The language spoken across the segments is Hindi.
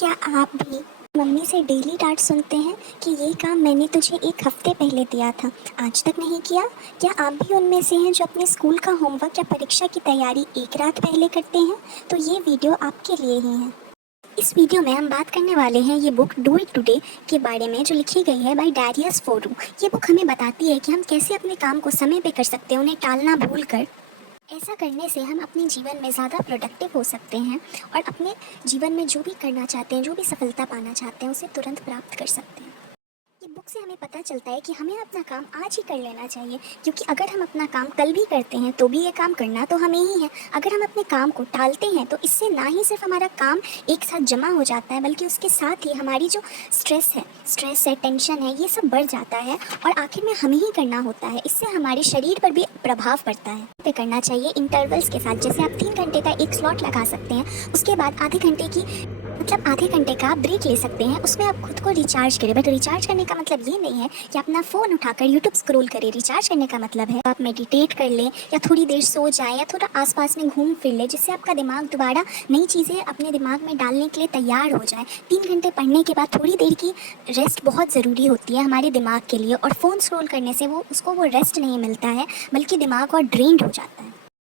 क्या आप भी मम्मी से डेली डांट सुनते हैं कि ये काम मैंने तुझे एक हफ्ते पहले दिया था, आज तक नहीं किया? क्या आप भी उनमें से हैं जो अपने स्कूल का होमवर्क या परीक्षा की तैयारी एक रात पहले करते हैं? तो ये वीडियो आपके लिए ही है। इस वीडियो में हम बात करने वाले हैं ये बुक डू इट टुडे के बारे में, जो लिखी गई है बाय डैरियस फोरू। ये बुक हमें बताती है कि हम कैसे अपने काम को समय पे कर सकते हैं, उन्हें टालना भूल कर। ऐसा करने से हम अपने जीवन में ज़्यादा प्रोडक्टिव हो सकते हैं और अपने जीवन में जो भी करना चाहते हैं, जो भी सफलता पाना चाहते हैं, उसे तुरंत प्राप्त कर सकते हैं। ये बुक से हमें पता चलता है कि हमें अपना काम आज ही कर लेना चाहिए, क्योंकि अगर हम अपना काम कल भी करते हैं तो भी ये काम करना तो हमें ही है। अगर हम अपने काम को टालते हैं तो इससे ना ही सिर्फ हमारा काम एक साथ जमा हो जाता है, बल्कि उसके साथ ही हमारी जो स्ट्रेस है, टेंशन है, ये सब बढ़ जाता है और आखिर में हमें ही करना होता है। इससे हमारे शरीर पर भी प्रभाव पड़ता है। पे करना चाहिए इंटरवल्स के साथ, जैसे आप 3 घंटे का एक स्लॉट लगा सकते हैं, उसके बाद आधे घंटे का ब्रेक ले सकते हैं। उसमें आप खुद को रिचार्ज करें। बट रिचार्ज करने का मतलब ये नहीं है कि अपना फ़ोन उठाकर यूट्यूब स्क्रॉल करें। रिचार्ज करने का मतलब है आप मेडिटेट कर लें, या थोड़ी देर सो जाएं, या थोड़ा आसपास में घूम फिर लें, जिससे आपका दिमाग दोबारा नई चीज़ें अपने दिमाग में डालने के लिए तैयार हो जाए। 3 घंटे पढ़ने के बाद थोड़ी देर की रेस्ट बहुत ज़रूरी होती है हमारे दिमाग के लिए, और फ़ोन स्क्रॉल करने से उसको रेस्ट नहीं मिलता है, बल्कि दिमाग और ड्रेन्ड हो जाता है।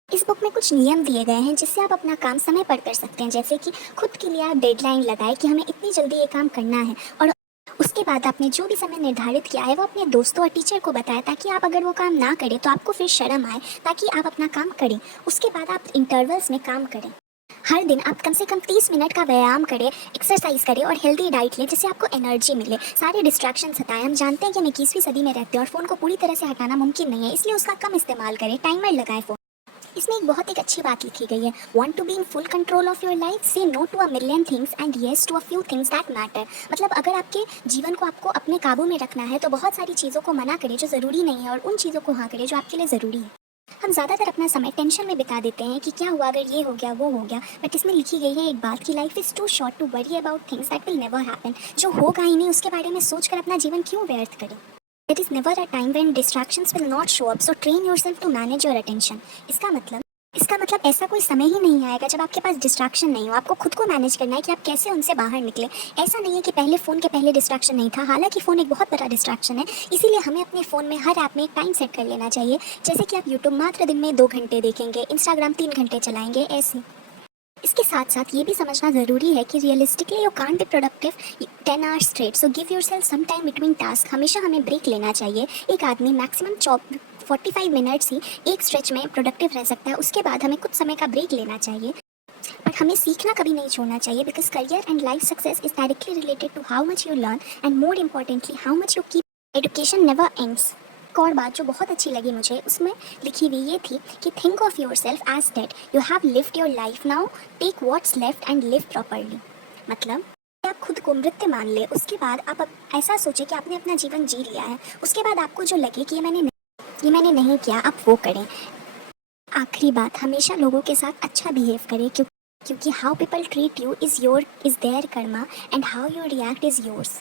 इस बुक में कुछ नियम दिए गए हैं जिससे आप अपना काम समय पर कर सकते हैं, जैसे कि खुद के लिए आप डेडलाइन लगाएं कि हमें इतनी जल्दी ये काम करना है, और उसके बाद आपने जो भी समय निर्धारित किया है वो अपने दोस्तों और टीचर को बताएं, ताकि आप अगर वो काम ना करें तो आपको फिर शर्म आए, ताकि आप अपना काम करें। उसके बाद आप इंटरवल्स में काम करें। हर दिन आप कम से कम 30 मिनट का व्यायाम करें, एक्सरसाइज करें और हेल्दी डाइट लें, जिससे आपको एनर्जी मिले। सारे डिस्ट्रैक्शंस हटाएं। हम जानते हैं कि हम 21वीं सदी में रहते हैं और फ़ोन को पूरी तरह से हटाना मुमकिन नहीं है, इसलिए उसका कम इस्तेमाल करें। टाइमर लगाएं फ़ोन। इसमें एक बहुत अच्छी बात लिखी गई है, want to be in full control of your life, say no to a million things and yes to a few things that matter. मतलब अगर आपके जीवन को आपको अपने काबू में रखना है तो बहुत सारी चीज़ों को मना करें जो ज़रूरी नहीं है, और उन चीज़ों को हाँ करें जो आपके लिए ज़रूरी है। हम ज़्यादातर अपना समय टेंशन में बिता देते हैं कि क्या हुआ अगर ये हो गया, वो हो गया। बट इसमें लिखी गई है एक बात कि life is too short to worry about things that will never happen. जो होगा ही नहीं उसके बारे में सोचकर अपना जीवन क्यों व्यर्थ करें। There is never a time when distractions will not show up, so train yourself to manage your attention। इसका मतलब ऐसा कोई समय ही नहीं आएगा जब आपके पास डिस्ट्रैक्शन नहीं हो। आपको खुद को मैनेज करना है कि आप कैसे उनसे बाहर निकलें। ऐसा नहीं है कि पहले फ़ोन के पहले डिस्ट्रैक्शन नहीं था, हालांकि फ़ोन एक बहुत बड़ा डिस्ट्रैक्शन है। इसीलिए हमें अपने फ़ोन में हर ऐप में एक टाइम सेट कर लेना चाहिए, जैसे कि आप यूट्यूब मात्र दिन में 2 घंटे देखेंगे, इंस्टाग्राम 3 घंटे चलाएंगे, ऐसे। इसके साथ साथ ये भी समझना ज़रूरी है कि realistically you can't be productive 10 hours straight, so give yourself some time between task. हमेशा हमें ब्रेक लेना चाहिए। एक आदमी मैक्सिमम 45 मिनट्स ही एक स्ट्रेच में प्रोडक्टिव रह सकता है, उसके बाद हमें कुछ समय का ब्रेक लेना चाहिए। बट हमें सीखना कभी नहीं छोड़ना चाहिए, because career and life success is directly related to how much you learn and more importantly how much you keep. Education never ends. एक और बात जो बहुत अच्छी लगी मुझे उसमें लिखी हुई ये थी कि think of yourself as that you have lived your life, now take what's left and live properly. मतलब आप खुद को मृत मान ले, उसके बाद आप ऐसा सोचें कि आपने अपना जीवन जी लिया है। उसके बाद आपको जो लगे कि ये मैंने नहीं किया, आप वो करें। आखिरी बात, हमेशा लोगों के साथ अच्छा बिहेव करें, क्योंकि how people treat you is their karma and how you react is yours.